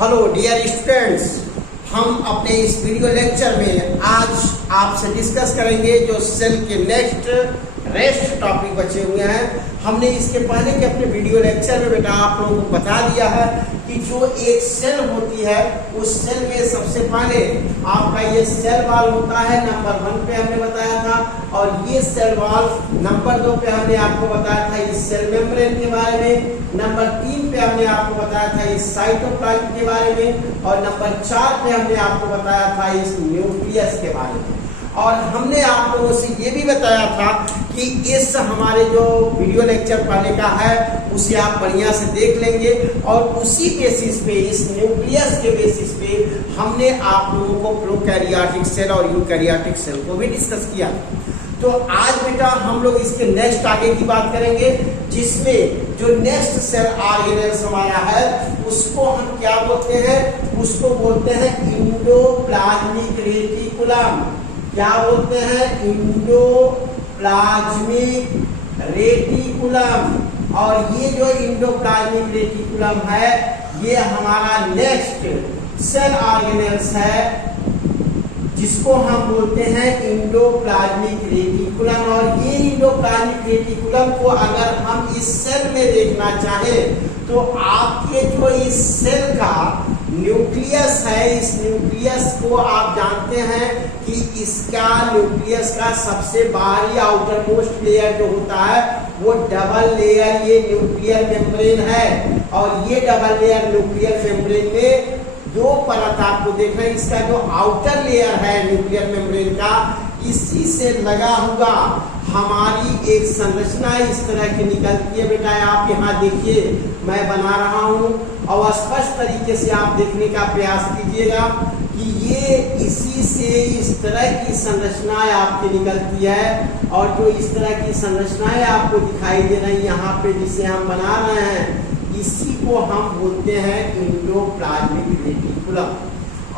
Hello dear students, हम अपने इस वीडियो लेक्चर में आज आपसे डिस्कस करेंगे जो सेल के नेक्स्ट रेस्ट टॉपिक बचे हुए हैं। हमने इसके पहले के अपने वीडियो लेक्चर में बेटा आप लोगों को बता दिया है कि जो एक सेल होती है उस सेल में सबसे पहले आपका ये सेल वॉल होता है। नंबर 1 पे हमने बताया था, और ये सेल वॉल नंबर 2 पे हमने आपको बताया था इस सेल मेम्ब्रेन के बारे में। नंबर 3 पे हमने आपको बताया था इस साइटोप्लाज्म के बारे में, और नंबर 4 पे हमने आपको बताया था इस न्यूक्लियस के बारे में। और हमने आप लोगों से ये भी बताया था कि इस हमारे जो वीडियो लेक्चर पहले का है उसे आप बढ़िया से देख लेंगे, और उसी बेसिस पे इस न्यूक्लियस के बेसिस पे हमने आप लोगों को प्रोकैरियोटिक सेल और यूकैरियोटिक सेल को भी डिस्कस किया। तो आज बेटा हम लोग इसके नेक्स्ट आगे की बात करेंगे, जिसमें जो नेक्स्ट सेल ऑर्गेनेल्स हमारा है उसको हम क्या बोलते हैं? उसको बोलते हैं इंडोप्लाज्मिक रेटिकुलम। क्या बोलते हैं? Endoplasmic reticulum. और ये जो इंडोप्लाज्मिक रेटिकुलम है ये हमारा नेक्स्ट सेल ऑर्गेनेल्स है, जिसको हम बोलते हैं इंडोप्लाज्मिक रेटिकुलम। और ये इंडोप्लाज्मिक रेटिकुलम को अगर हम इस सेल में देखना चाहें तो आपके जो इस सेल का न्यूक्लियस है, इस न्यूक्लियस को आप जानते हैं कि इसका न्यूक्लियस का सबसे बाहरी आउटर मोस्ट लेयर जो होता है वो डबल लेयर ये न्यूक्लियर मेम्ब्रेन है। और ये डबल लेयर न्यूक्लियर मेम्ब्रेन में दो परत आपको देख रहे हैं। इसका जो आउटर लेयर है न्यूक्लियर मेम्ब्रेन का, इसी से लगा हुआ हमारी एक संरचना इस तरह की निकलती है। बेटा आप यहाँ देखिए, मैं बना रहा हूँ और स्पष्ट तरीके से आप देखने का प्रयास कीजिएगा कि ये इसी से इस तरह की संरचनाएं आपकी निकलती है। और जो इस तरह की संरचनाएं आपको दिखाई दे रही है यहाँ पे जिसे हम बना रहे हैं, इसी को हम बोलते हैं इंडोप्लाज्मिक रेटिकुलम।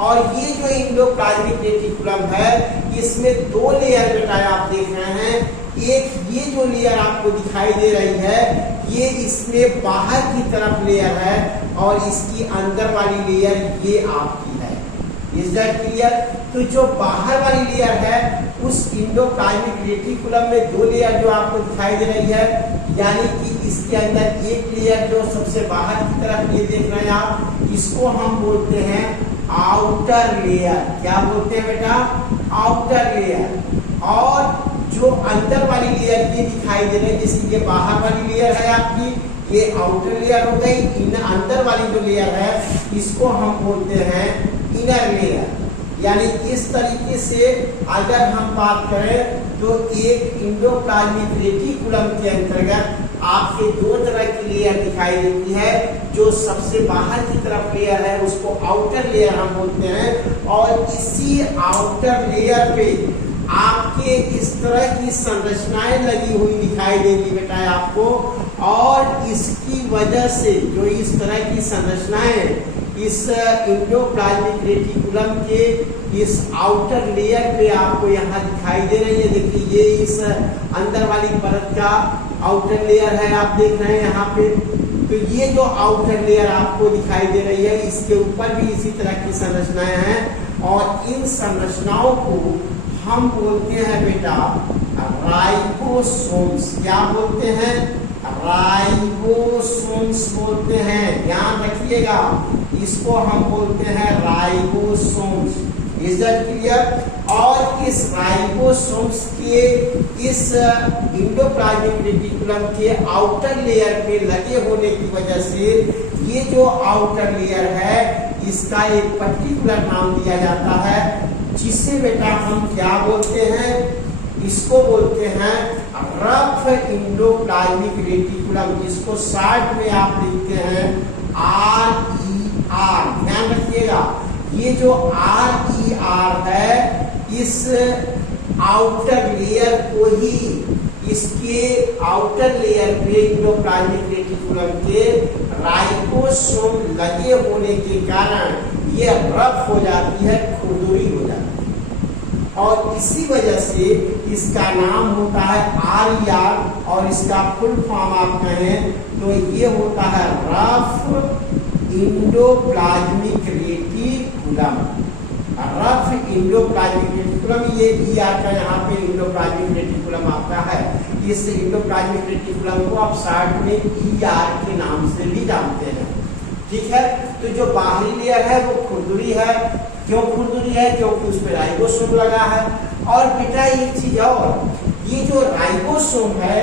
और ये जो इंडोप्लाज्मिक रेटिकुलम है इसमें दो लेयर बेटा आप देख रहे हैं। एक ये जो लेयर आपको दिखाई दे रही है ये इसमें बाहर की तरफ लेयर है, और इसकी अंदर वाली लेयर ये आपकी है। Is that clear? तो जो बाहर वाली लेयर है उस इंडोप्लाज्मिक रेटिकुलम में दो लेयर जो आपको दिखाई दे रही है, यानी कि इसके अंदर एक लेयर जो सबसे बाहर की तरफ ये देख रहे हैं आप, इसको हम बोलते हैं आउटर लेयर। क्या बोलते हैं बेटा? Outer layer. और जो अंदर वाली लेयर ये दिखाई दे रही है, जैसे ये बाहर वाली लेयर है आपकी, ये आउटर लेयर हो गई। इन अंदर वाली जो लेयर है इसको हम बोलते हैं इनर लेयर। यानी इस तरीके से अगर हम बात करें तो एक इंडोप्लाज्मिक रेटिकुलम के अंतर्गत आपके दो तरह की लेयर दिखाई देती है। जो सबसे बाहर की तरफ लेयर है उसको आउटर लेयर हम बोलते हैं, और इसी आउटर लेयर पे आपके इस तरह की संरचनाएं लगी हुई दिखाई देंगी बेटा आपको। और इसकी वजह से जो इस तरह की संरचनाएं इस इंडोप्लाज्मिक रेटिकुलम के इस आउटर लेयर पे आपको यहाँ दिखाई दे रही है। देखिए ये इस अंदर वाली परत का आउटर लेयर है, आप देख रहे हैं यहाँ पे। तो ये जो आउटर लेयर आपको दिखाई दे रही है इसके ऊपर भी इसी तरह की संरचनाएं हैं, और इन संरचनाओं को हम बोलते हैं बेटा राइबोसोम्स। क्या बोलते हैं? राइबोसोम्स बोलते हैं। ध्यान रखिएगा, इसको हम बोलते हैं राइबोसोम्स। Is that clear? और इस राइबोसोम्स के इस इंडोप्लाज्मिक रेटिकुलम के आउटर लेयर पे लगे होने की वजह से ये जो आउटर लेयर है इसका एक पर्टिकुलर नाम दिया जाता है, जिसे बेटा हम क्या बोलते हैं? इसको बोलते हैं रफ इंडोप्लाज्मिक रेटिकुलम, जिसको शॉर्ट में आप लिखते हैं RER। ध्यान रखिएगा, ये जो RER है इस आउटर लेयर को ही, इसके आउटर लेयर पे इंडोप्लाज्मिक रेटिकुलम के राइबोसोम लगे होने के कारण ये रफ हो जाती है, खुरदुरी हो जाती है। और इसी वजह से इसका नाम होता है RER, और इसका फुल फॉर्म आप कहें तो ये होता है rough endoplasmic reticulum, rough endoplasmic reticulum, ये ER का यहाँ पे इंडोप्लाज्मिक रेटिकुलम आपका है। इस इंडोप्लाज्मिक रेटिकुलम को आप शॉर्ट में ER के नाम से भी जानते हैं, ठीक है। तो जो बाहरी लेयर है वो खुरदुरी है। क्यों खुरदुरी है? क्योंकि उस पर राइबोसोम लगा है। और बेटा एक चीज और, ये जो राइबोसोम है,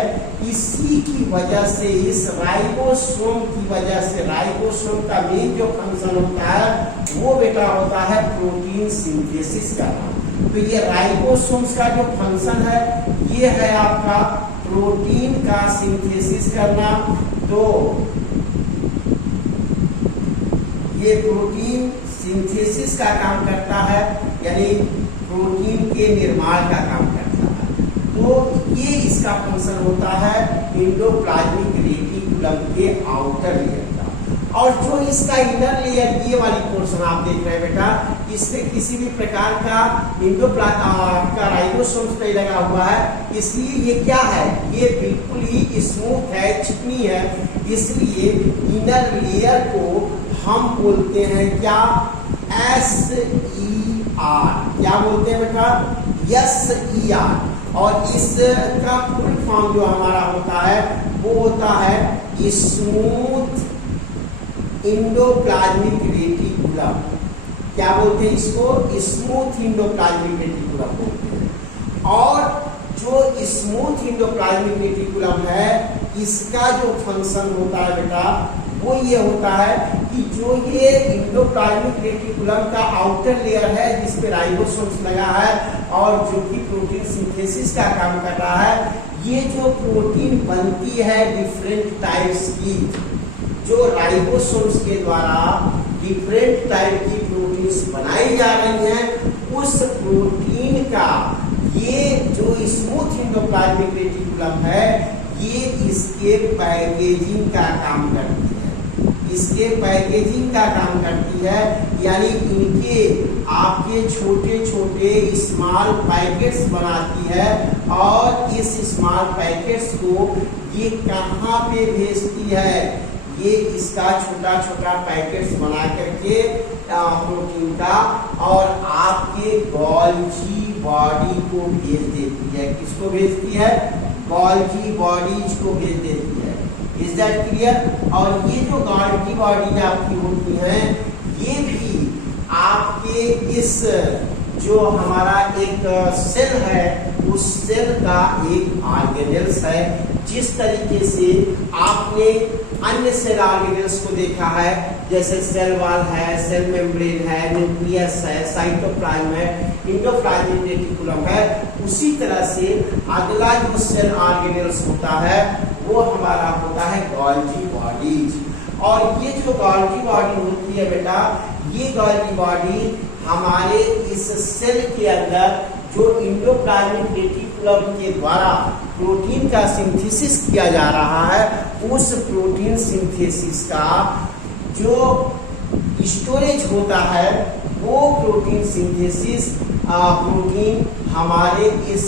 इसी की वजह से, इस राइबोसोम की वजह से, राइबोसोम का मेन जो फंक्शन होता है वो बेटा होता है प्रोटीन सिंथेसिस करना। तो ये राइबोसोम्स का जो फंक्शन है ये है आपका प्रोटीन का सिंथेसिस करना। तो ये प्रोटीन सिंथेसिस का काम करता है, यानी प्रोटीन के निर्माण का काम करता है। तो ये इसका फंक्शन होता है इंडोप्लाज्मिक रेटिकुलम के आउटर लेयर का। और जो इसका इनर लेयर, ये वाली पोर्शन आप देख रहे हैं बेटा, इसमें किसी भी प्रकार का का राइबोसोम्स नहीं लगा हुआ है, इसलिए ये क्या है, ये बिल्कुल ही स्मूथ है, चिकनी है। इसलिए इनर लेयर को हम बोलते हैं क्या? SER। क्या बोलते हैं बेटा? SER। और इसका फुल फॉर्म जो हमारा होता है वो होता है स्मूथ इंडोप्लाज्मिक रेटिकुलम। क्या बोलते हैं इसको? स्मूथ इंडोप्लाज्मिक रेटिकुलम बोलते हैं। और जो स्मूथ इंडोप्लाज्मिक रेटिकुलम है, इसका जो फंक्शन होता है बेटा वो ये होता है कि जो ये इंडोप्लाज्मिक रेटिकुलम का आउटर लेयर है जिस पे राइबोसोम्स लगा है और जो कि प्रोटीन सिंथेसिस का काम कर रहा है, ये जो प्रोटीन बनती है डिफरेंट टाइप्स की, जो राइबोसोम्स के द्वारा डिफरेंट टाइप की प्रोटीन्स बनाई जा रही हैं, उस प्रोटीन का ये जो स्मूथ इंडोप्लाज्मिक रेटिकुलम है, ये इसके पैकेजिंग का काम करती है। इसके पैकेजिंग का काम करती है, यानी इनके आपके छोटे छोटे स्मॉल पैकेट्स बनाती है। और इस स्मॉल पैकेट्स को ये कहाँ पे भेजती है? ये इसका छोटा छोटा पैकेट्स बना करके प्रोटीन का और आपके गोल्जी बॉडी को भेज देती है। किसको भेजती है? गोल्जी बॉडीज को भेज देती है। Is that clear? और ये जो गोल्जी बॉडीज आपकी होती हैं, ये भी आपके इस जो हमारा एक सेल है, उस सेल का एक ऑर्गेनेल्स है। जिस तरीके से आपने अन्य सेल ऑर्गेनेल्स को देखा है, जैसे सेल वॉल है, सेल मेम्ब्रेन है, न्यूक्लियस है, साइटोप्लाज्म है, इंडोप्लाज्मिक रेटिकुलम है, उसी तरह से अगला जो सेल ऑर्गेनेल्स होता है वो हमारा होता है गोल्जी बॉडीज। और ये जो गोल्जी बॉडी होती है बेटा, ये गोल्जी बॉडी हमारे इस सेल के अंदर जो इंडोप्लाज्मिक रेटिकुलम के द्वारा प्रोटीन का सिंथेसिस किया जा रहा है, उस प्रोटीन सिंथेसिस का जो स्टोरेज होता है, वो प्रोटीन सिंथेसिस प्रोटीन हमारे इस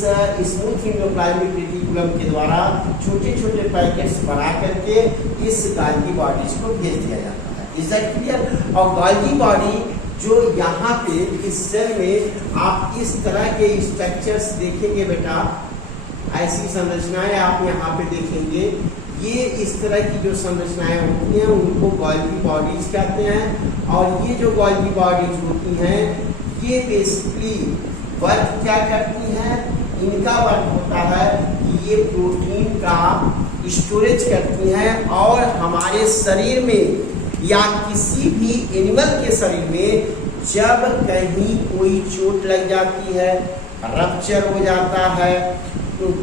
स्मूथ इंडोप्लाज्मिक रेटिकुलम के द्वारा छोटे छोटे पैकेट्स बना करके इस गोल्जी बॉडीज को भेज दिया जाता है। Is that clear? और गोल्जी बॉडी जो यहाँ पे इस सेल में आप इस तरह के स्ट्रक्चर्स देखेंगे बेटा, ऐसी संरचनाएं आप यहाँ पे देखेंगे। ये इस तरह की जो संरचनाएं होती हैं उनको गोल्जी बॉडीज कहते हैं। और ये जो गोल्जी बॉडीज होती हैं, ये बेसिकली वर्क क्या करती हैं? इनका वर्क होता है कि ये प्रोटीन का स्टोरेज करती हैं और हमारे शरीर में या किसी भी एनिमल के शरीर में जब कहीं कोई चोट लग जाती है, रप्चर हो जाता है,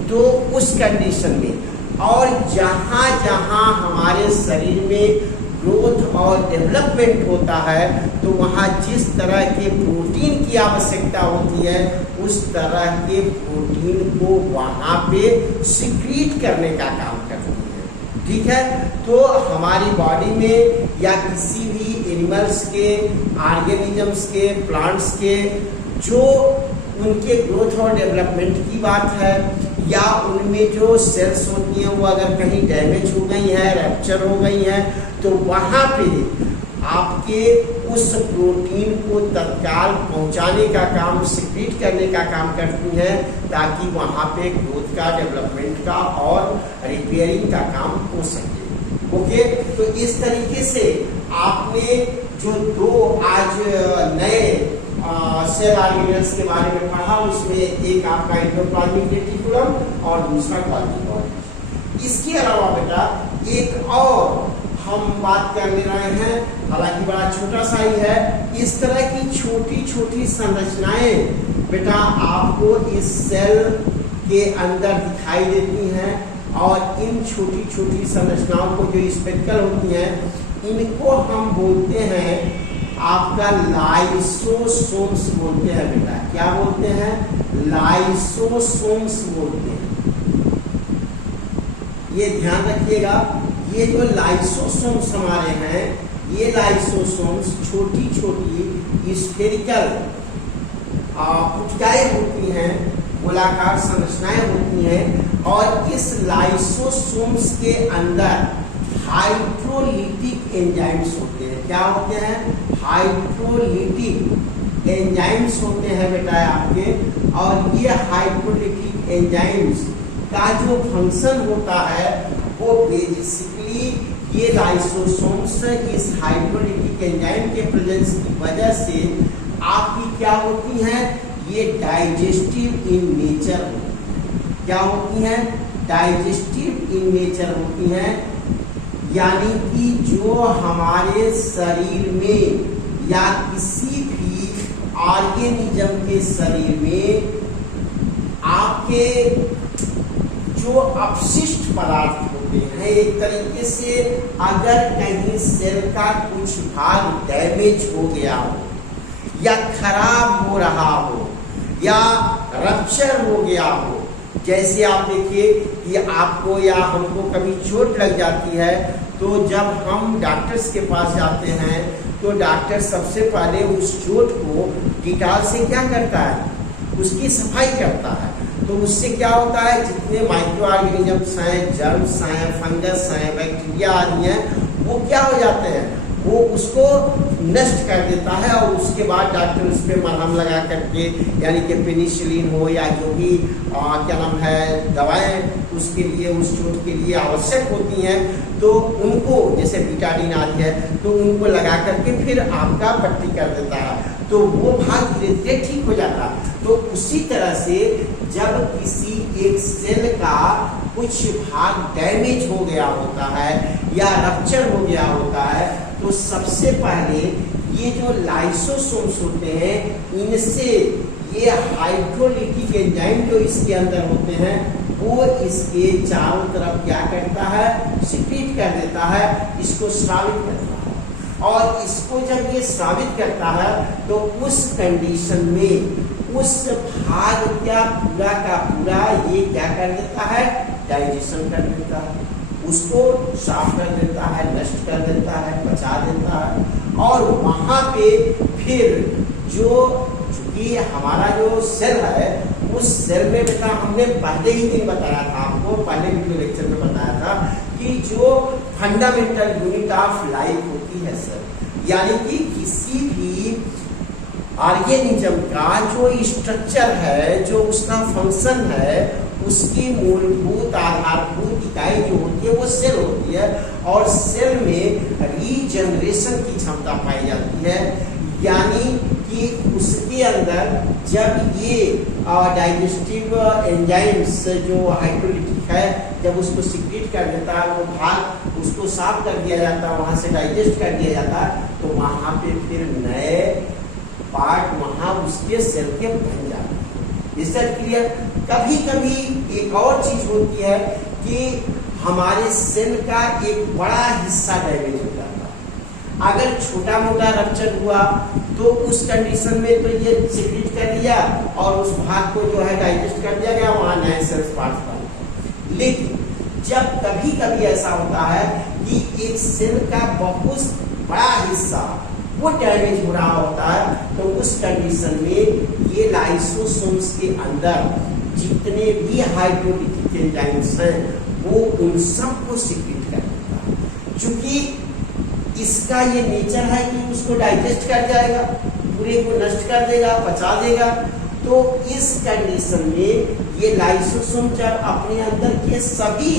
तो उस कंडीशन में और जहाँ जहाँ हमारे शरीर में ग्रोथ और डेवलपमेंट होता है, तो वहाँ जिस तरह के प्रोटीन की आवश्यकता होती है, उस तरह के प्रोटीन को वहाँ पे सिक्रीट करने का काम करती है। ठीक है? तो हमारी बॉडी में या किसी भी एनिमल्स के, ऑर्गेनिजम्स के, प्लांट्स के जो उनके ग्रोथ और डेवलपमेंट की बात है, या उनमें जो सेल्स होती हैं वो अगर कहीं डैमेज हो गई हैं, रैप्चर हो गई हैं, तो वहाँ पे आपके उस प्रोटीन को तत्काल पहुंचाने का काम, सिक्रीट करने का काम करती हैं, ताकि वहाँ पे ग्रोथ का, डेवलपमेंट का और रिपेयरिंग का काम हो सके। ओके, तो इस तरीके से आपने जो दो आज नए सेल ऑर्गेनेल्स के बारे में पढ़ा, उसमें एक आपका एंडोप्लाज्मिक रेटिकुलम और दूसरा गोल्गी बॉडी। इसके अलावा बेटा एक और हम बात करने रहे हैं, हालांकि बड़ा छोटा सा ही है। इस तरह की छोटी छोटी संरचनाएं बेटा आपको इस सेल के अंदर दिखाई देती हैं, और इन छोटी छोटी संरचनाओं को जो स्पेक्ट्रल होती हैं, इनको हम बोलते हैं आपका लाइसोसोम्स बोलते हैं बेटा। क्या बोलते हैं? लाइसोसोम्स बोलते हैं। ये ध्यान रखिएगा, ये जो लाइसोसोम्स हमारे हैं, ये लाइसोसोम्स छोटी छोटी स्फेरिकल पुटिकाएं होती हैं, गोलाकार संरचनाएं होती हैं, और इस लाइसोसोम्स के अंदर हाइड्रोलिटिक एंजाइम्स होते हैं। क्या होते हैं? हाइड्रोलिटिक एंजाइम्स होते हैं बेटा आपके। और ये हाइड्रोलिटिक एंजाइम्स का जो फंक्शन होता है, वो बेसिकली ये लाइसोसोम्स इस हाइड्रोलिटिक एंजाइम के प्रेजेंस की वजह से आपकी क्या होती हैं? ये डाइजेस्टिव इन नेचर होती है। क्या होती हैं? डाइजेस्टिव इन नेचर होती हैं, यानी कि जो हमारे शरीर में या किसी भी ऑर्गेनिज्म के शरीर में आपके जो अपशिष्ट पदार्थ होते हैं, एक तरीके से अगर कहीं सेल का कुछ भाग डैमेज हो गया हो, या खराब हो रहा हो, या रप्चर हो गया हो, जैसे आप देखिए कि आपको या हमको कभी चोट लग जाती है, तो जब हम डॉक्टर्स के पास जाते हैं, तो डॉक्टर सबसे पहले उस चोट को डिटॉल से क्या करता है? उसकी सफाई करता है। तो उससे क्या होता है? जितने माइक्रो ऑर्गेनिजम्स हैं, जर्म्स हैं, फंगस हैं, बैक्टीरिया आदि हैं, वो क्या हो जाते हैं? वो उसको नष्ट कर देता है, और उसके बाद डॉक्टर उस पर मलहम लगा करके, यानी कि पेनिसिलिन हो या जो भी क्या नाम है दवाएं उसके लिए, उस चोट के लिए आवश्यक होती हैं, तो उनको, जैसे बीटाडीन आदि है, तो उनको लगा करके फिर आपका पट्टी कर देता है, तो वो भाग धीरे धीरे ठीक हो जाता है। तो उसी तरह से जब किसी एक सेल का कुछ भाग डैमेज हो गया होता है या रप्चर हो गया होता है, तो सबसे पहले ये जो लाइसोसोम्स होते हैं, इनसे ये हाइड्रोलिटिक एंजाइम जो इसके अंदर होते हैं, वो इसके चारों तरफ क्या करता है? सिक्रीट कर देता है, इसको स्रावित करता है। और इसको जब ये स्रावित करता है, तो उस कंडीशन में उस भाग क्या पूरा का पूरा ये क्या कर देता है? डाइजेशन कर देता है, उसको साफ कर देता है, नष्ट कर देता है, बचा देता है। और वहाँ पे फिर जो चूंकि हमारा जो सेल है, उस सेल में बेटा हमने पहले ही दिन बताया था आपको, पहले वीडियो लेक्चर में बताया था कि जो फंडामेंटल यूनिट ऑफ लाइफ होती है सेल, यानी कि किसी भी ऑर्गेनिज्म का जो स्ट्रक्चर है, जो उसका फंक्शन है, उसकी मूलभूत आधारभूत इकाई जो होती है वो सेल होती है। और सेल में रीजनरेशन की क्षमता पाई जाती है, यानी कि उसके अंदर जब ये डाइजेस्टिव एंजाइम्स जो हाइड्रोलिटिक है, जब उसको सिक्रीट कर देता है, वो भाग उसको साफ कर दिया जाता है, वहाँ से डाइजेस्ट कर दिया जाता है, तो वहाँ पे फिर नए पार्ट वहाँ उसके सेल के बन जाते हैं। इससे क्लियर। कभी कभी एक और चीज होती है कि हमारे सेल का एक बड़ा हिस्सा डैमेज हो जाता है। अगर छोटा मोटा रप्चर हुआ, तो उस कंडीशन में तो ये सिक्रीट कर दिया और उस भाग को जो है डाइजेस्ट कर दिया गया, वहाँ नए सेल्स पार्ट बन। लेकिन जब कभी कभी ऐसा होता है कि एक सेल का बहुत बड़ा हिस्सा वो डैमेज हो रहा होता है, तो उस कंडीशन में ये लाइसोसोम्स के अंदर जितने भी हाइड्रोलिटिक एंजाइम्स हैं, वो उन सब को सिक्रीट कर देता है। चूंकि इसका ये नेचर है कि उसको डाइजेस्ट कर जाएगा, पूरे को नष्ट कर देगा, पचा देगा। तो इस कंडीशन में ये लाइसोसोम जब अपने अंदर के सभी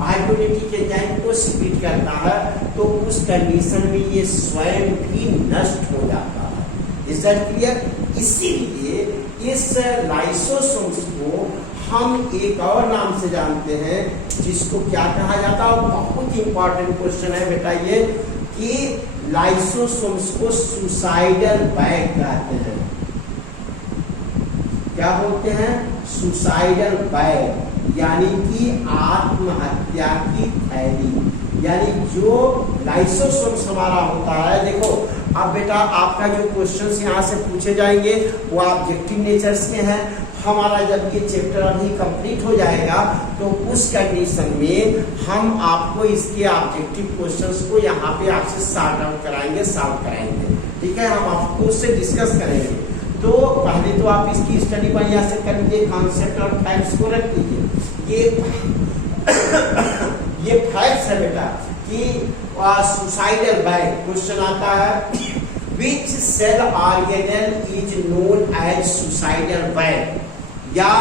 हाइड्रोलिटिक एंजाइम को सीक्रेट करता है तो उस कंडीशन में ये स्वयं भी नष्ट हो जाता है। Is that clear? इसीलिए इस लाइसोसोम्स को हम एक और नाम से जानते हैं जिसको क्या कहा जाता है। बहुत इंपॉर्टेंट क्वेश्चन है बेटा ये कि लाइसोसोम्स को सुसाइडल बैग कहते हैं। क्या बोलते हैं? सुसाइडल बैग, यानी कि आत्महत्या की थैली। यानी जो लाइसोसोम्स हमारा होता है, देखो अब बेटा आपका जो क्वेश्चंस यहाँ से पूछे जाएंगे वो ऑब्जेक्टिव नेचर्स के हैं। हमारा जब ये चैप्टर अभी कंप्लीट हो जाएगा तो उस कंडीशन में हम आपको इसके ऑब्जेक्टिव क्वेश्चंस को यहाँ पे आपसे सॉर्ट आउट कराएंगे, सॉल्व कराएंगे। ठीक है, हम आपको उससे डिस्कस करेंगे। तो पहले तो आप इसकी स्टडी बढ़िया से कर लीजिए, कॉन्सेप्ट और फैक्ट्स को रख लीजिए। ये फैक्ट्स है बेटा कि सुसाइडल बैग क्वेश्चन आता है, which cell organelle is known as suicidal bag, या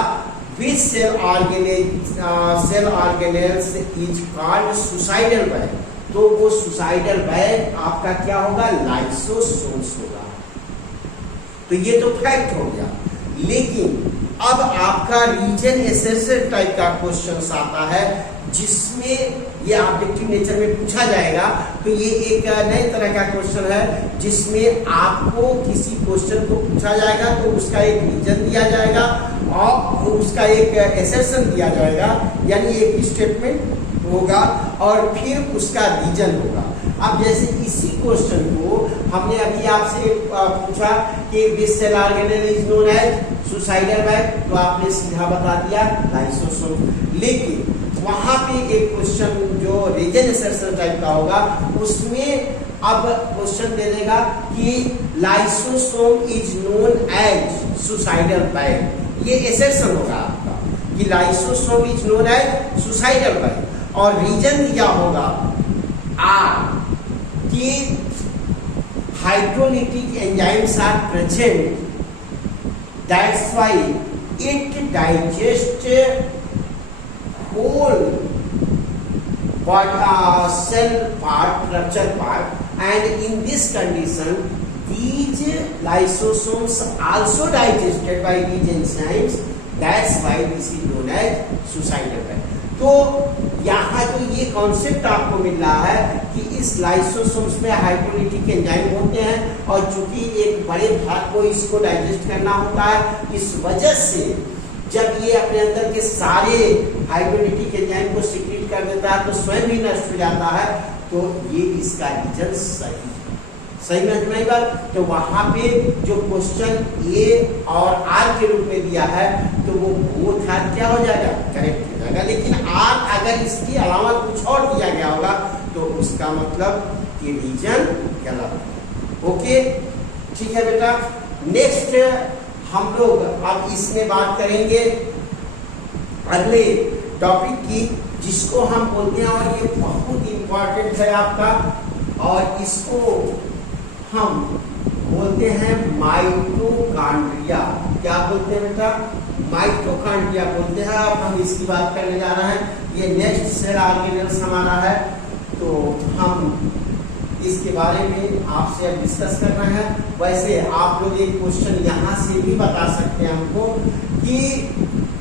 which cell organelles is called suicidal bag. तो वो सुसाइडल बैग आपका क्या होगा? लाइसोसोम्स होगा। तो ये तो फैक्ट हो गया। लेकिन अब आपका रीजन एसेसर टाइप का क्वेश्चन आता है जिसमें ये ऑब्जेक्टिव नेचर में पूछा जाएगा। तो ये एक नए तरह का क्वेश्चन है जिसमें आपको किसी क्वेश्चन को पूछा जाएगा तो उसका एक रीजन दिया जाएगा और उसका एक एसेशन दिया जाएगा, यानी एक स्टेटमेंट होगा और फिर उसका रीजन होगा। अब जैसे इसी क्वेश्चन को हमने अभी आपसे पूछा कि which cell organelle is known as suicidal bag, तो आपने सीधा बता दिया लाइसोसोम। लेकिन वहां पे एक क्वेश्चन जो रीजन एसेशन टाइप का होगा उसमें अब क्वेश्चन दे देगा कि lysosome is known as suicidal bag. ये एसेशन होगा आपका कि lysosome is known as suicidal bag, और रीजन दिया होगा आर कि hydrolytic enzymes are present, that's why it digest whole cell part, rupture part, and in this condition these lysosomes also digested by these enzymes, that's why this is known as suicidal bag. तो यहाँ जो ये concept आपको मिल रहा है कि इस lysosomes में हाइड्रोलिटिक एंजाइम होते हैं और चूंकि एक बड़े भाग को इसको डाइजेस्ट करना होता है, इस वजह से जब ये अपने अंदर के सारे हाइड्रोलिटिक एंजाइम को सीक्रेट कर देता है तो स्वयं भी नष्ट हो जाता है। तो ये इसका रीजन सही में नहीं बात। तो वहां पे जो क्वेश्चन ए और आर के रूप में दिया है तो वो बोथ आर क्या हो जाएगा? करेक्ट हो जाएगा। लेकिन आर अगर इसके अलावा कुछ और दिया गया होगा तो उसका मतलब कि रीजन गलत है। ओके, ठीक है बेटा। नेक्स्ट हम लोग अब इसमें बात करेंगे अगले टॉपिक की जिसको हम बोलते हैं, और ये बहुत इंपॉर्टेंट है आपका, और इसको हम बोलते हैं माइटोकॉन्ड्रिया। क्या बोलते हैं बेटा? माइटोकॉन्ड्रिया बोलते हैं। अब हम इसकी बात करने जा रहे हैं। ये नेक्स्ट सेल ऑर्गेनेल्स हमारा है, तो हम इसके बारे में आपसे अब डिस्कस कर रहे हैं। वैसे आप लोग एक क्वेश्चन यहाँ से भी बता सकते हैं हमको कि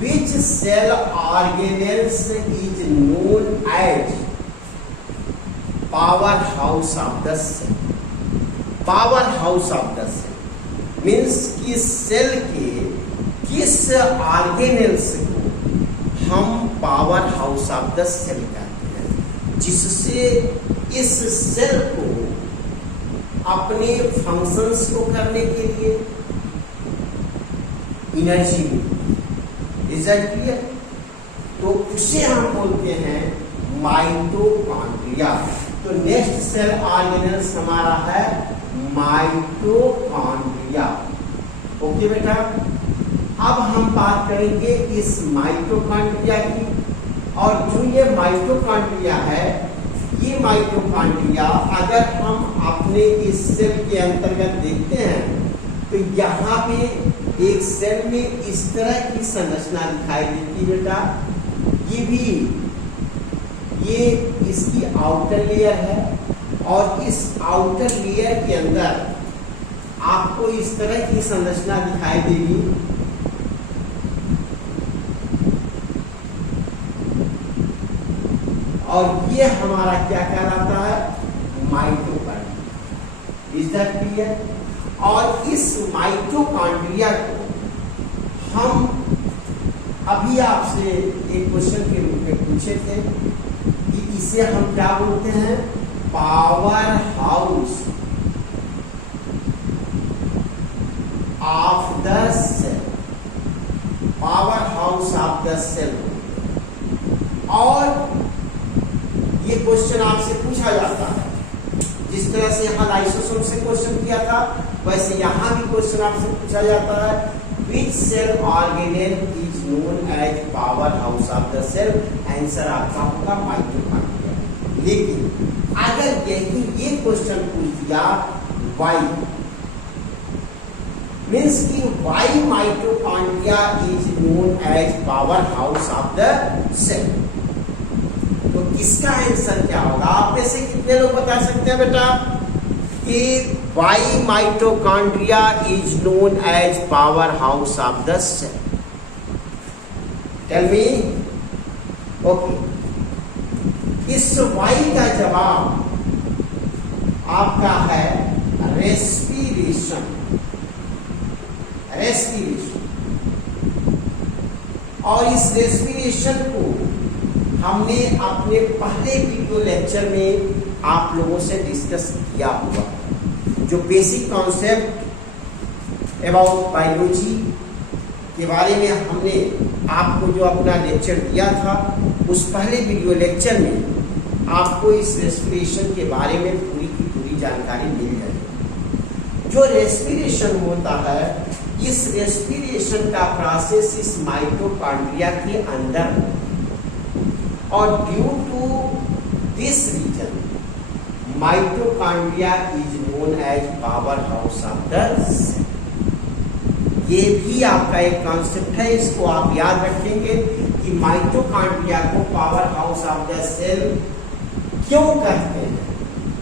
which cell organelles is known as power house of the cell. Power house of the cell means कि सेल के किस ऑर्गेनेल्स को हम power house of the cell कहते हैं, जिससे इस सेल को अपने फंक्शंस को करने के लिए एनर्जी मिलती। Is that clear? तो उसे हम बोलते हैं माइटोकॉन्ड्रिया। तो नेक्स्ट सेल ऑर्गेनेल्स हमारा है माइटोकॉन्ड्रिया। ओके बेटा, अब हम बात करेंगे इस माइटोकॉन्ड्रिया की। और जो ये माइटोकॉन्ड्रिया है ये माइटोकॉन्ड्रिया अगर हम अपने इस सेल के अंतर्गत देखते हैं तो यहाँ पे एक सेल में इस तरह की संरचना दिखाई देती है बेटा। ये इसकी आउटर लेयर है और इस आउटर लेयर के अंदर आपको इस तरह की संरचना दिखाई देगी। और ये हमारा क्या कहलाता है, माइटोकॉन्ड्रिया। Is that clear? और इस माइटोकॉन्ड्रिया को हम अभी आपसे एक क्वेश्चन के रूप में पूछे थे कि इसे हम क्या बोलते हैं, power house of the cell, power house of the cell. और ये क्वेश्चन आपसे पूछा जाता है, जिस तरह से यहाँ लाइसोसोम से क्वेश्चन किया था वैसे यहाँ भी क्वेश्चन आपसे पूछा जाता है, which cell organelle is known as power house of the cell? Answer आपका होगा माइटोकॉन्ड्रिया। लेकिन अगर यही ये क्वेश्चन पूछ दिया why, मीन्स कि why mitochondria is known as power house of the cell, तो किसका आंसर क्या होगा? आप में से कितने लोग बता सकते हैं बेटा कि why mitochondria is known as power house of the cell? Tell me. Okay. इस why का जवाब आपका है रेस्पिरेशन। रेस्पिरेशन, और इस रेस्पिरेशन को हमने अपने पहले वीडियो लेक्चर में आप लोगों से डिस्कस किया हुआ। जो बेसिक कॉन्सेप्ट अबाउट बायोलॉजी के बारे में हमने आपको जो अपना लेक्चर दिया था, उस पहले वीडियो लेक्चर में आपको इस रेस्पिरेशन के बारे में पूरी की पूरी जानकारी मिल जाएगी। जो रेस्पिरेशन होता है, इस रेस्पिरेशन का प्रोसेस इस माइटोकॉन्ड्रिया के अंदर, और due to this reason mitochondria is known as power house of the cell. ये भी आपका एक कॉन्सेप्ट है, इसको आप याद रखेंगे कि माइटोकॉन्ड्रिया को power house of the cell क्यों कहते हैं।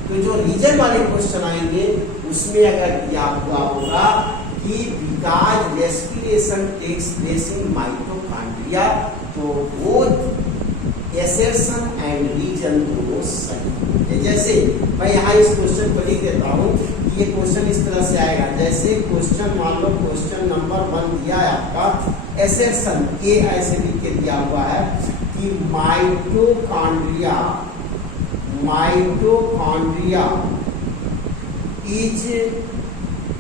तो जो रीजन वाले क्वेश्चन आएंगे उसमें अगर दिया हुआ होगा कि because respiration takes place in mitochondria, तो बोथ एसेर्शन एंड रीजन दोनों सही है। जैसे मैं यहाँ इस क्वेश्चन को लिख देता हूँ, ये क्वेश्चन इस तरह से आएगा। जैसे क्वेश्चन मान लो क्वेश्चन नंबर 1 दिया है आपका, एसेर्शन ए ऐसे लिख के दिया हुआ है कि mitochondria is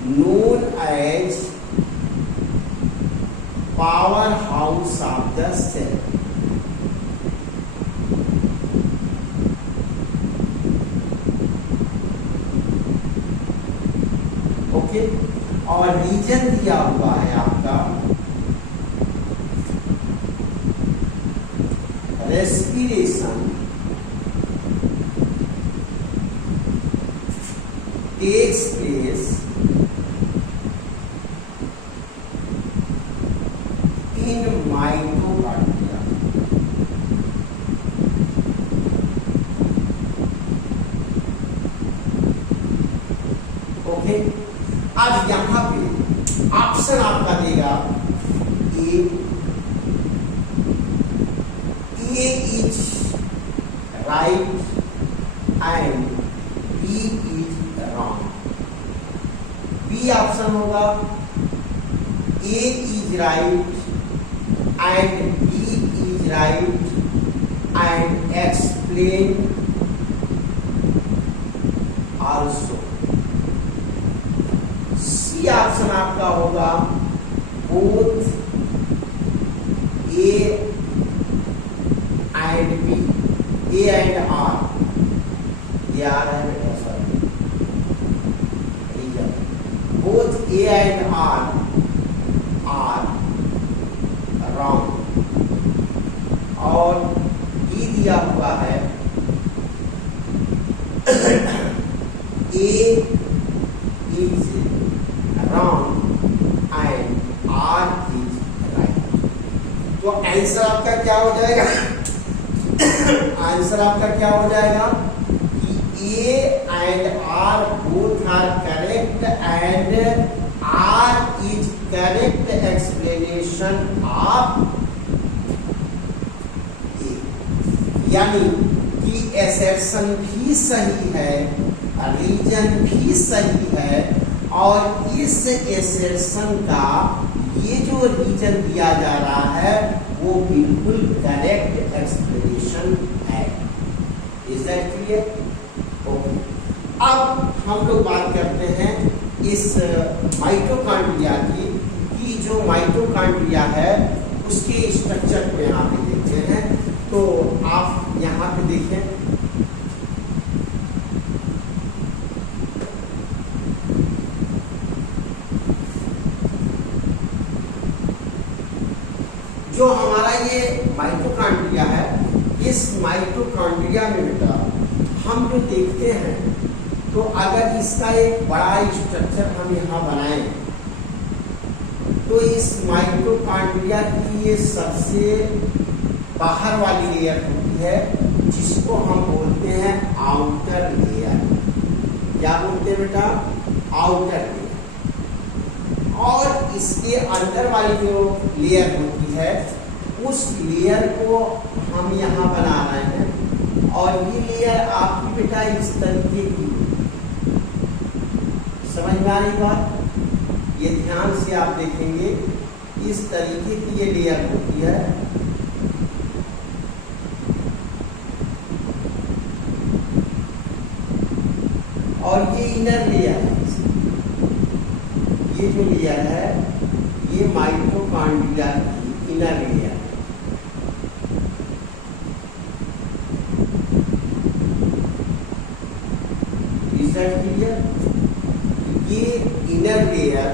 known as power house of the cell. Okay, और रीजन दिया हुआ है आपका respiration takes place in mitochondria. Okay, आज यहां पे ऑप्शन आपका देगा A is right and B is wrong. B option होगा A is right and B is right and explain also. C option आपका होगा both A and B, A and R, ये R है बेटा, sorry, both A and R wrong. और E दिया हुआ है A is wrong and R is right. तो आंसर आपका क्या हो जाएगा? आंसर आपका क्या हो जाएगा कि A and R both are correct and R is correct explanation of A. यानी कि assertion भी सही है, रीजन भी सही है, और इस assertion का ये जो रीजन दिया जा रहा है वो बिल्कुल करेक्ट एक्सप्लेनेशन है। Is that clear? ओके, अब हम लोग बात करते हैं इस माइटोकॉन्ड्रिया की, कि जो माइटोकॉन्ड्रिया है उसके स्ट्रक्चर को यहाँ पे देखते हैं। तो आप यहाँ पे देखें, जो हमारा ये माइटोकॉन्ड्रिया है, इस माइटोकॉन्ड्रिया में बेटा हम जो देखते हैं, तो अगर इसका एक बड़ा स्ट्रक्चर हम यहाँ बनाएं, तो इस माइटोकॉन्ड्रिया की ये सबसे बाहर वाली लेयर होती है, जिसको हम बोलते हैं आउटर लेयर। क्या बोलते हैं बेटा? Outer layer. और इसके अंदर वाली जो लेयर होती है, उस लेयर को हम यहाँ बना रहे हैं, और ये लेयर आपकी बेटा इस तरीके की, समझ में आ रही बात? ये ध्यान से आप देखेंगे, इस तरीके की ये लेयर होती है। और ये इनर लेयर है, ये जो लेयर है ये माइटोकॉन्ड्रिया की inner layer. Is that clear? ये इनर लेयर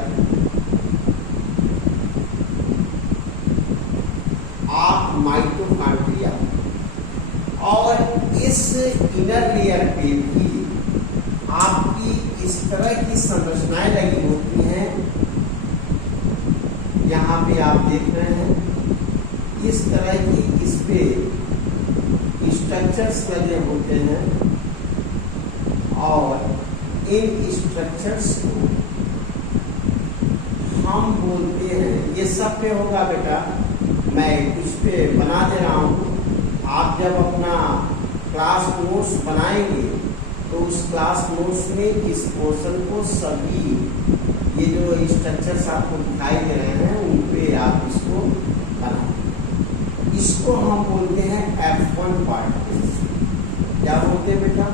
ऑफ माइटोकॉन्ड्रिया, और इस इनर लेयर पे भी आपकी इस तरह की संरचनाएं लगी होती हैं। यहाँ पे आप देख रहे हैं इस तरह की इस पे स्ट्रक्चर्स लगे होते हैं, और इन स्ट्रक्चर्स को हम बोलते हैं, ये सब पे होगा बेटा, मैं कुछ पे बना दे रहा हूँ। आप जब अपना क्लास नोट्स बनाएंगे तो उस क्लास नोट्स में इस पोर्शन को सभी ये जो स्ट्रक्चर्स आपको दिखाई दे रहे हैं उन पे आप इसको बनाएं। इसको हम बोलते हैं F1 पार्टिकल्स। क्या बोलते हैं बेटा?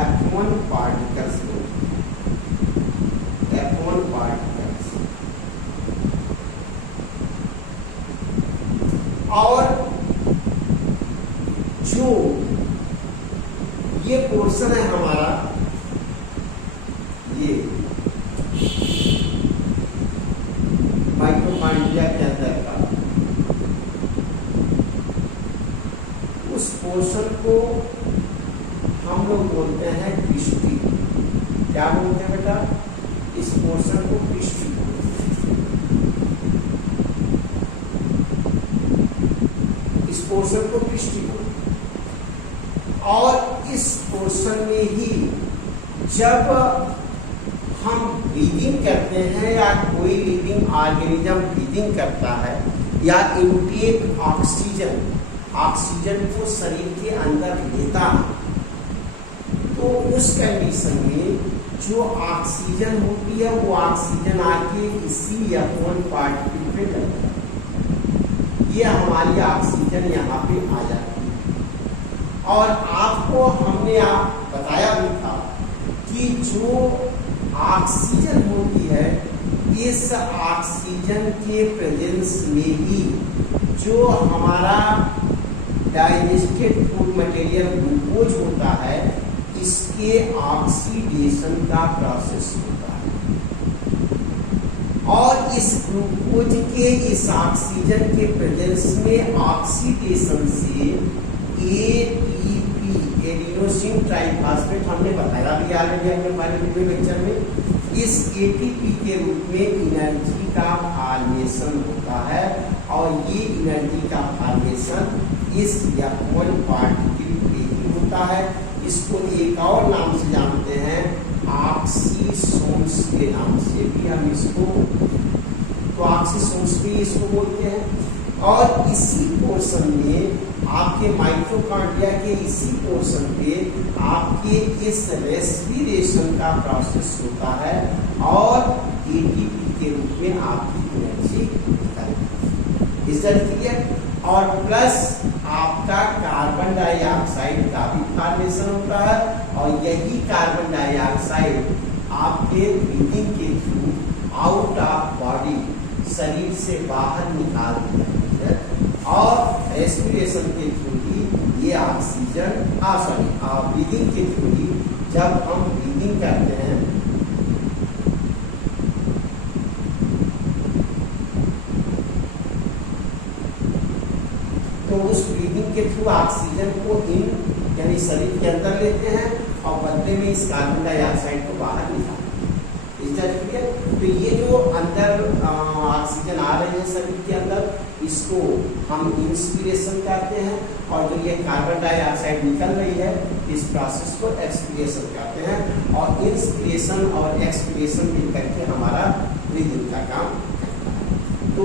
F1 particles. F1 particles. और जो ये पोर्शन है हमारा, ये माइटोकॉन्ड्रिया के अंदर का, उस पोर्शन को हम लोग बोलते हैं क्रिस्टी। क्या बोलते हैं बेटा? इस पोर्शन को क्रिस्टी बोलते हैं। इस पोर्शन को क्रिस्टी बोलते हैं। और इस पोर्शन में ही जब हम ब्रीदिंग करते हैं, या कोई लिविंग ऑर्गेनिज्म ब्रीदिंग करता है, या इनटेक ऑक्सीजन को शरीर के अंदर लेता है, तो उस कंडीशन में जो ऑक्सीजन होती है वो ऑक्सीजन आके इसी F1 पार्टिकल पे लगता है। ये हमारी ऑक्सीजन यहाँ पे आ जाती है। और आपको हमने बताया भी था कि जो ऑक्सीजन होती है, इस ऑक्सीजन के प्रेजेंस में ही जो हमारा डाइजेस्टेड फूड मटेरियल ग्लूकोज होता है, इसके ऑक्सीडेशन का प्रोसेस होता है, और इस ग्लूकोज के इस ऑक्सीजन के प्रेजेंस में ऑक्सीडेशन से ATP एडिनोसिन ट्राइफॉस्फेट हमने बताया भी ऑलरेडी अपने पहले वीडियो लेक्चर में। इस एटीपी के रूप में एनर्जी का फॉर्मेशन होता है और ये एनर्जी का फॉर्मेशन इस F1 पार्टिकल पे ही होता है। इसको एक और नाम से जानते हैं, ऑक्सीसोम्स के नाम से भी हम इसको, तो ऑक्सीसोम्स भी इसको बोलते हैं। और इसी पोर्शन में आपके माइटोकॉन्ड्रिया के इसी पोर्शन पे आपके इस रेस्पिरेशन का प्रोसेस होता है और एटीपी के रूप में आपकी एनर्जी निकलती है। इस क्लियर? और प्लस आपका कार्बन डाइऑक्साइड का भी फॉर्मेशन होता है और यही कार्बन डाइऑक्साइड आपके ब्रीदिंग के थ्रू आउट ऑफ बॉडी शरीर से बाहर निकाल दिया और रेस्पिरेशन के थ्रू ही ये ऑक्सीजन ब्रीदिंग के थ्रू ही जब हम ब्रीदिंग करते हैं तो उस ब्रीदिंग के थ्रू ऑक्सीजन को इन यानी शरीर के अंदर लेते हैं और बदले में इस कार्बन डाइऑक्साइड को बाहर निकालते हैं। तो ये जो अंदर ऑक्सीजन आ रहे हैं शरीर के अंदर, इसको हम इंस्पिरेशन कहते हैं और जो ये कार्बन डाइऑक्साइड निकल रही है इस प्रोसेस को एक्सपिरेशन कहते हैं। और इंस्पिरेशन और एक्सपिरेशन मिलकर के हमारा ब्रीदिंग का काम करता है। तो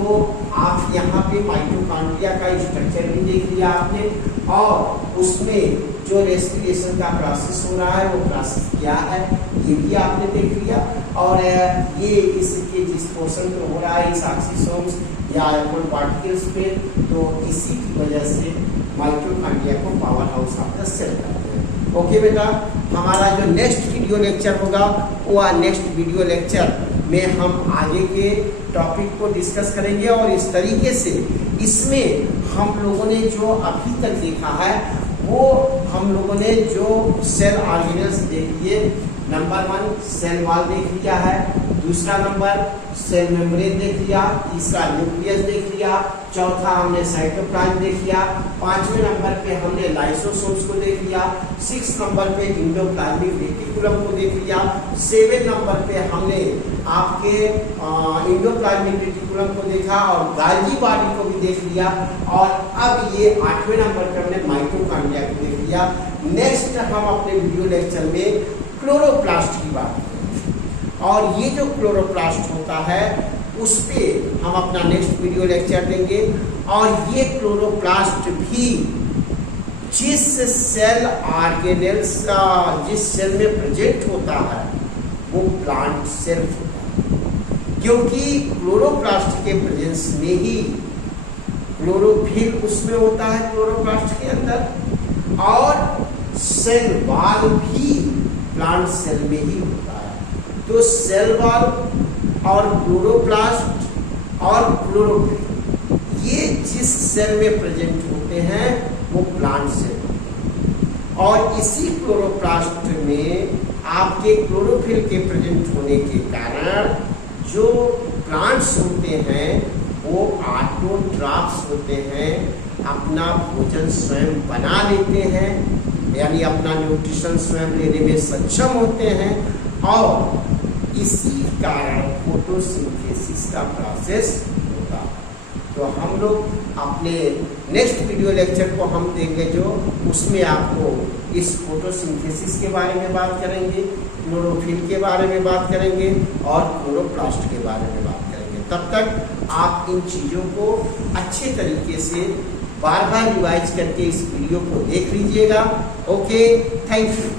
आप यहाँ पे माइटोकॉन्ड्रिया का स्ट्रक्चर भी देख लिया आपने और उसमें जो रेस्पिरेशन का प्रोसेस हो रहा है वो प्रोसेस क्या है ये भी आपने देख लिया। और ये इसके जिस पोर्शन पे हो रहा है इस ऑक्सीसोम्स या F1 पार्टिकल्स पे, तो इसी की वजह से माइटोकॉन्ड्रिया को power house of the cell कहते हैं। ओके बेटा, हमारा जो नेक्स्ट वीडियो लेक्चर होगा वो नेक्स्ट वीडियो लेक्चर में हम आगे के टॉपिक को डिस्कस करेंगे और इस तरीके से इसमें हम लोगों ने जो अभी तक देखा है वो हम लोगों ने जो सेल ऑर्गेनेल्स देख लिए, नंबर 1 सेल वॉल देख लिया है, दूसरा नंबर सेल मेम्ब्रेन देख लिया, तीसरा न्यूक्लियस देख लिया, चौथा हमने साइटोप्लाज्म देख लिया, 5वें नंबर पे हमने लाइसोसोम्स को देख लिया, 6 नंबर पे एंडोप्लाज्मिक रेटिकुलम को देख लिया, 7 नंबर पे हमने आपके एंडोप्लाज्मिक रेटिकुलम को देखा और गाल्गी बॉडी को भी देख लिया और अब ये 8वें नंबर पे हमने माइटोकॉन्ड्रिया को देख लिया। नेक्स्ट हम अपने वीडियो लेक्चर में क्लोरोप्लास्ट की बात करेंगे और ये जो क्लोरोप्लास्ट होता है उस पे हम अपना नेक्स्ट वीडियो लेक्चर देंगे। और ये क्लोरोप्लास्ट भी जिस सेल ऑर्गेनेल्स का जिस सेल में प्रेजेंट होता है वो प्लांट सेल होता है, क्योंकि क्लोरोप्लास्ट के प्रेजेंस में ही क्लोरोफिल उसमें होता है क्लोरोप्लास्ट के अंदर और सेल वॉल भी प्लांट सेल में ही होता है। तो सेल वॉल और क्लोरोप्लास्ट और क्लोरोफिल ये जिस सेल में प्रेजेंट होते हैं वो प्लांट सेल और इसी क्लोरोप्लास्ट में आपके क्लोरोफिल के प्रेजेंट होने के कारण जो प्लांट्स होते हैं वो ऑटोट्रॉफ्स होते हैं, अपना भोजन स्वयं बना लेते हैं यानी अपना न्यूट्रिशन स्वयं लेने में सक्षम होते हैं और इसी कारण फोटोसिंथेसिस का प्रोसेस होता है। तो हम लोग अपने नेक्स्ट वीडियो लेक्चर को हम देंगे जो उसमें आपको इस फोटोसिंथेसिस के बारे में बात करेंगे, क्लोरोफिल के बारे में बात करेंगे और क्लोरोप्लास्ट के बारे में बात करेंगे। तब तक आप इन चीज़ों को अच्छे तरीके से बार बार रिवाइज करके इस वीडियो को देख लीजिएगा। Okay, thank you.